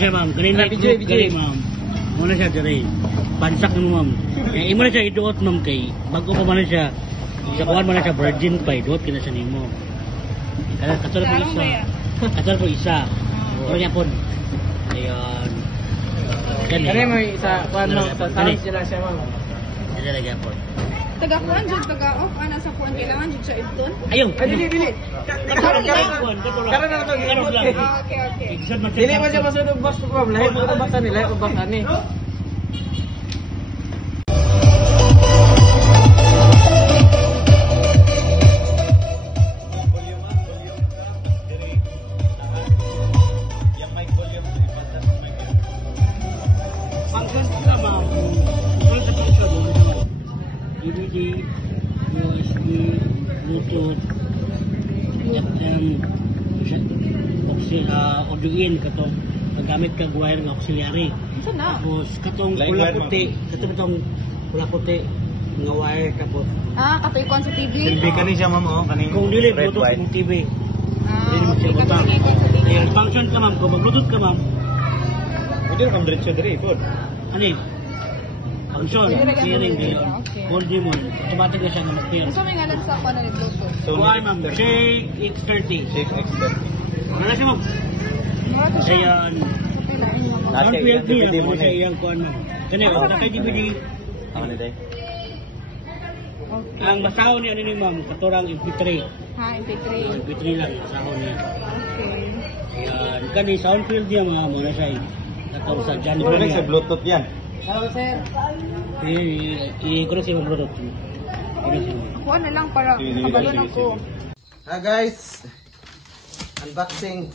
siya ma'am, kanina kani ma'am. Muna siya dire. Bansak mo ma'am. Kaya imo na siya iduot ma'am kay bago pa man siya. Sa kuwan man siya virgin pa iduot kina sa nimo. Kaya katulad po isa. Katulad po isa. Pero niya po. Ayun. Kani mo isa kuwan mo sa sound sila siya ma'am. Dili lagi po. Taga-kuan jud taga-off ana sa kuan kailangan jud siya ibton. Ayun. Dili. Karon na to. Okay. Dili man siya masunog box ko ma'am. Lahi mo box ani, lahi box ani. DVD, USB, Bluetooth, FM, audio in katong paggamit kag wire nga auxiliary. Isa na. Tapos katong pula puti nga wire kapot. Katoy kuan sa TV. TV kani siya ma'am oh, kani. Kung dili red Bluetooth white. ng TV. Okay, butang. katoy kuan sa TV. Ayun, function ka ma'am, kung mag-Bluetooth ka ma'am, Pwede ra kam diretso diri pod. ani? Function, hearing din. Okay. Hold mo, automatic na siya nga mag-pair. Gusto mo nga sa kuan na Bluetooth. Kuha ma'am, Shake X30. Shake X30. Ano na siya ma'am? Mura to siya. Ayan. Sa pinain mo. Nasa Ang iyang PLD, DVD mo ano na siya eh. iyang kuhan mo. Kani, wala kay DVD. Ano na day? Okay. Ang basaho ni ano ni ma'am, katurang MP3. MP3. MP3 lang, basaho niya. Okay. Ayan, kani, sound field niya mga mo na siya. Katong sa John Puro Gray. sa Bluetooth yan. Hello sir. I-cross yung Bluetooth. Kuan na lang para makabalon ako. Hi guys. Unboxing.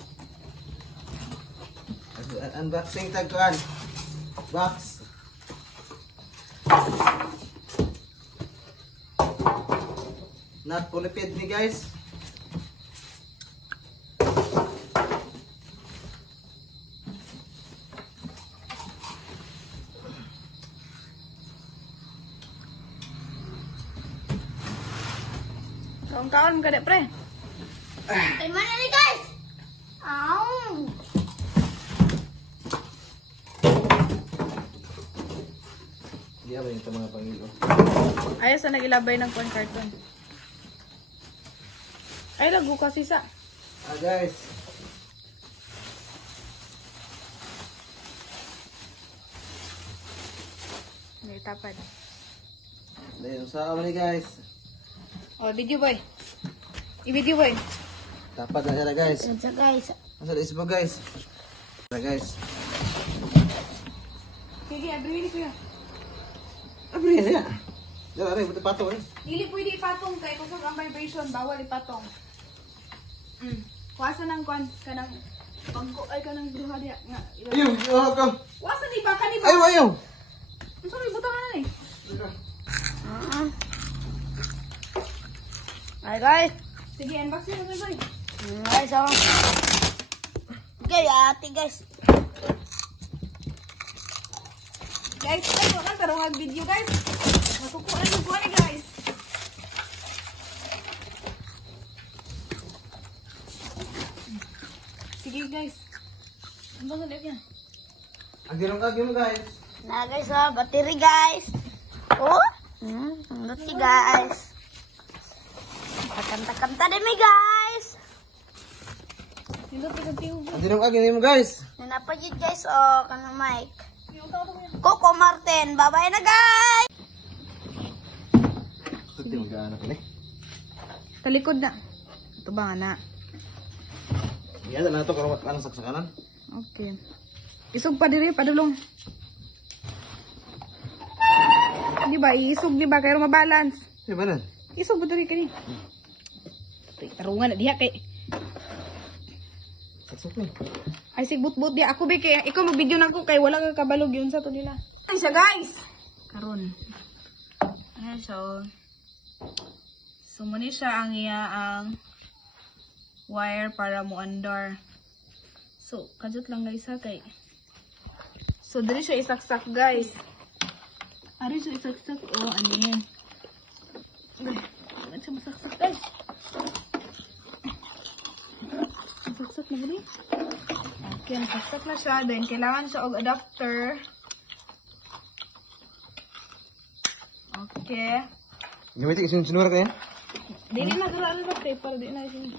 Unboxing tagkuan. Box. Not pulipid ni guys. Kaon-kaon ka pre. Ay, mana ni guys? Aw. Hindi ako yung mga pangilo. Ayos na nag-ilabay ng kuan carton. Ay, lagu kasi sa. Guys. May tapad. Dahil sa amin guys. Oh, video boy. I-video boy. Dapat na siya guys. Sa guys. Nasa isbo guys. Guys. Sige, abrihin ko yan. Abri na. Dala rin, buti pato eh. Dili pwede ipatong kay kusog ang vibration, bawal ipatong. Kuwasa ng kuan kanang pagko ay kanang bruha diha nga. Ayaw, ayaw ka. Kuwasa ni ba kani ba? Ayaw, ayaw. Sorry, butang na ni. Ay guys. Sige, unboxing mo boy. Guys, oh. Okay, ate guys. Guys, ano lang tarong video guys. Masukuan mo kuan guys. Sige guys. Ano ba ulit yan? Agirong guys. Na guys, oh. Battery guys. Oh. Luti guys. Kanta-kanta din may guys. Nindot ka tiyo. Agirong guys. Nanapajit guys, oh. Kanang mic. Coco Martin. Bye-bye na guys. Tuti mag-aanak ni. Talikod na. Ito ba nga na? Yan na ito karawat ka sa kanan. Okay. Isog pa diri, padulong. Di ba? Isog di ba? Kaya mabalance. Di ba na? Isog ba diri kani? Tarungan na diha kay. Saksok na. Ay sigbut-but di ako be kay ikaw mag-video na ko kay wala ka kabalog yun sa to nila. Ay siya guys. Karon. Ay so. Sumuni siya ang ang wire para mo andar. So, kadot lang guys ha kay. So, dali siya isaksak guys. Ari siya isaksak. Oh, ano yan? Ay, siya masaksak guys. Masaksak na ba rin? Okay, nakasaksak na siya. Then, kailangan siya og adapter. Okay. Gamitin isin sinura ko yan? Dili na gara ba paper, di na isin.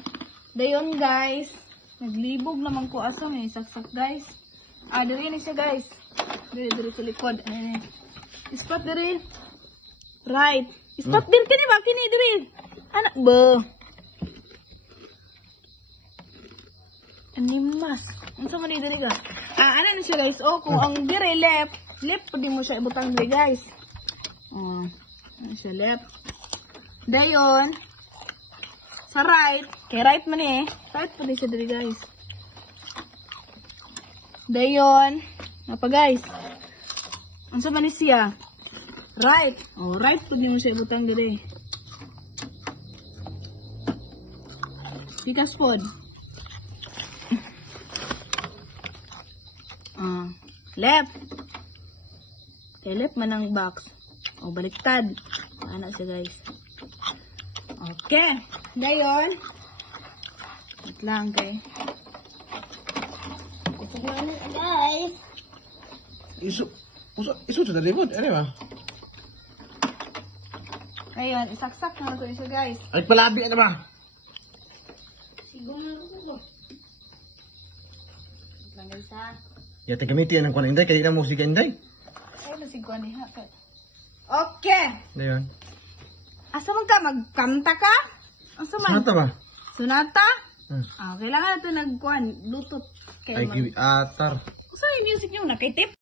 Dayon guys, naglibog naman ko asa may saksak guys. Diri na siya guys. Diri sa likod. Spot diri. Right. Spot din kini ba kini diri. Anak ba. Animas. Unsa man ni diri ga? Ana na siya guys. Oh, kung ang diri left pwede mo siya ibutang diri guys. Oh, ano siya left. Dayon, sa right, kay right man right pa din siya diri guys. Dayon, apa guys? Unsa man ni siya? Right. Oh, right pa din mo siya ibutang diri. Tikas pod. Left. Kay left man ang box. O, baliktad. Anak siya, guys. Okay. Dayon. Wait lang, kay. Ito na guys. Isu sa talibod. Ano ba? Ayun, isaksak na ito siya, guys. Ay, palabi, ano ba? Siguro na ko. Wait lang guys ha. Ya, gamitin ang kuwan inday. Kaya na mo sige inday. Ay, nasigwan ni ha. Okay. Dayon. Asa man ka? Magkanta ka? Asa man? Sata ba? Sonata? Hmm. Kailangan natin nagkuhan. Bluetooth. Ay, Kaya atar. Saan yung music nyo? Nakaitip?